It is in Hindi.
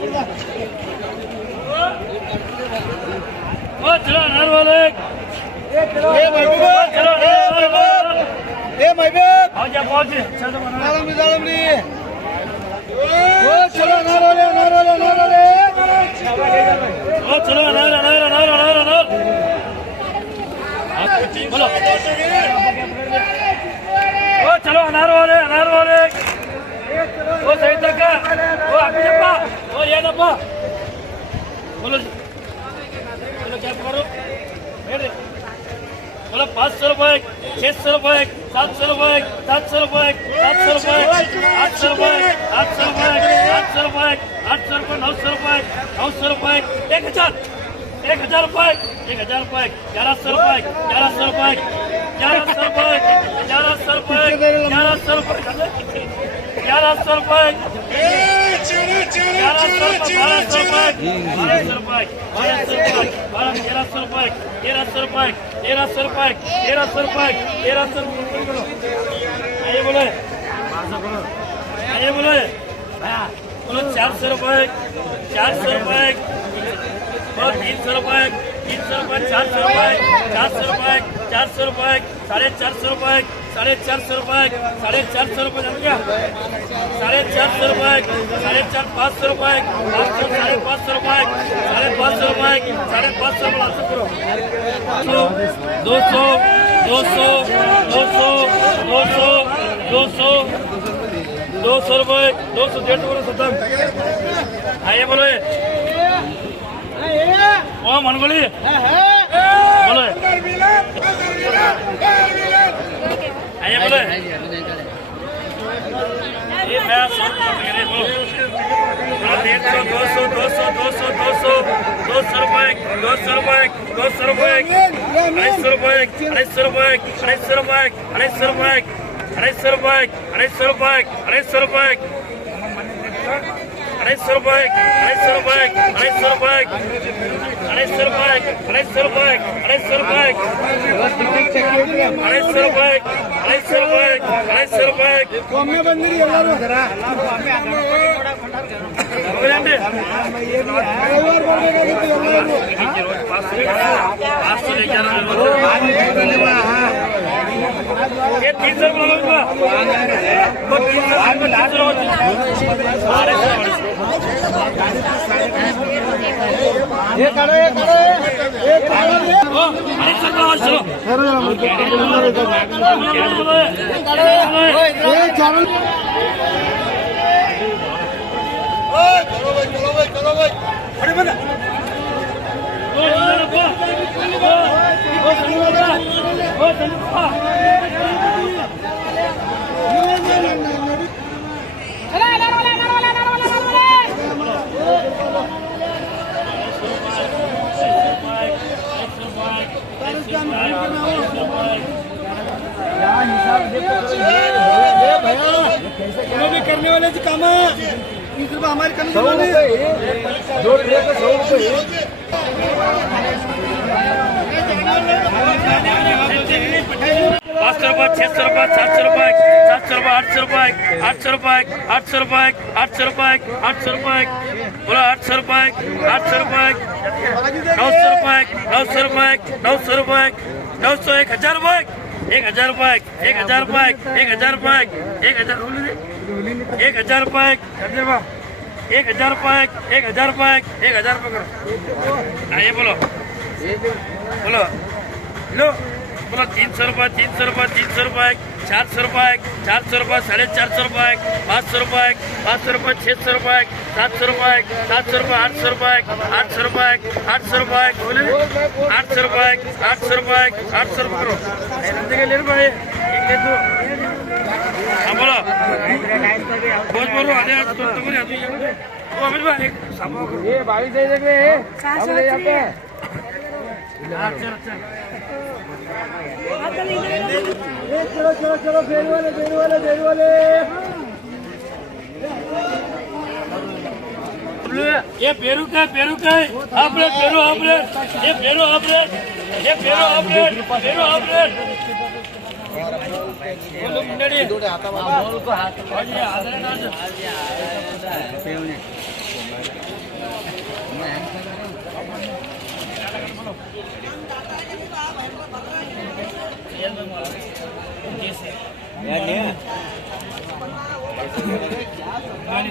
चलो अनार वाले चलो आजा पहुंच चलो चलो अनार वाले चलो अनार बोलो चलो अनार वाले सही तक अभी जप्पा ये डब्बा बोलो बोलो क्या करो बोलो 500 रुपए 600 रुपए 700 रुपए 700 रुपए 700 रुपए 800 रुपए 800 रुपए 800 रुपए 800 रुपए 900 रुपए 900 रुपए 1000 रुपए 1100 रुपए 1100 रुपए 1100 रुपए 1100 रुपए 1100 रुपए 1100 रुपए 1100 रुपए 400 रुपए 400 रुपए 300 रुपए 300 रुपए 400 रुपए 400 रुपए 400 रुपए 450 रुपए 450 रुपए 450 रुपए जम गया 450 रुपए 500 रुपए 500 रुपए 500 रुपए 550 रुपए 200 200 200 200 200 200 रुपए 200 डेढ़ बोलो सत्तम आइए बोलो ओ मनगोली बोलो आइए बोलो ये मैं 100 रुपए बोलो 150 200 200 200 200 200 रुपए 200 रुपए 200 रुपए 250 रुपए 250 रुपए 250 रुपए 250 रुपए 250 रुपए 250 रुपए 250 रुपए 250 रुपए 250 रुपए 250 रुपए 250 रुपए 250 रुपए 250 रुपए 250 रुपए 250 रुपए 250 रुपए ಒಮ್ಮೆ ಬಂದಿರಿ ಎಲ್ಲರೂ ಹೋಗಲಂತೆ ರವಿವಾರ ಬರಬೇಕಾಗಿತ್ತು ಎಲ್ಲರೂ ये 300 रुपये ये करो चलो भाई अरे बना भी करने वाले जी काम 30 रुपये हमारी कमी 2 ट्रे का 100 रुपये 500 रुपये 600 रुपये 700 रुपये 700 रुपये 800 रुपये 800 रुपये 800 रुपये 800 रुपये 800 रुपये बोलो 800 रुपये 800 रुपये 900 रुपये 900 रुपये 900 रुपये 900 1000 रुपये 1000 रुपये 1000 रुपये 1000 रुपये 1000 1000 रुपये 1000 रुपये 1000 रुपये 1000 रुपये करो आइए बोलो बोलो लो बोलो 300 रुपये 300 रुपये 300 रुपये 400 रुपये 400 रुपये 450 रुपये 500 रुपये 500 रुपये 600 रुपये 700 रुपये 700 रुपये 800 रुपये 800 रुपये 800 रुपये बोले 800 रुपये 800 रुपये 800 रुपये करो ले लो भाई बोलो बहुत बोलो आधे तो अमित भाई ये 22 दे देंगे हम ले जाते हैं चलो चलो चलो फेर वाले ये पेरू का ऑपरेट पेरू ऑपरेट ये पेरू ऑपरेट ये पेरू ऑपरेट पेरू ऑपरेट बोलो मुंडड़ी दोडे हाथ में बोल को हाथ खाली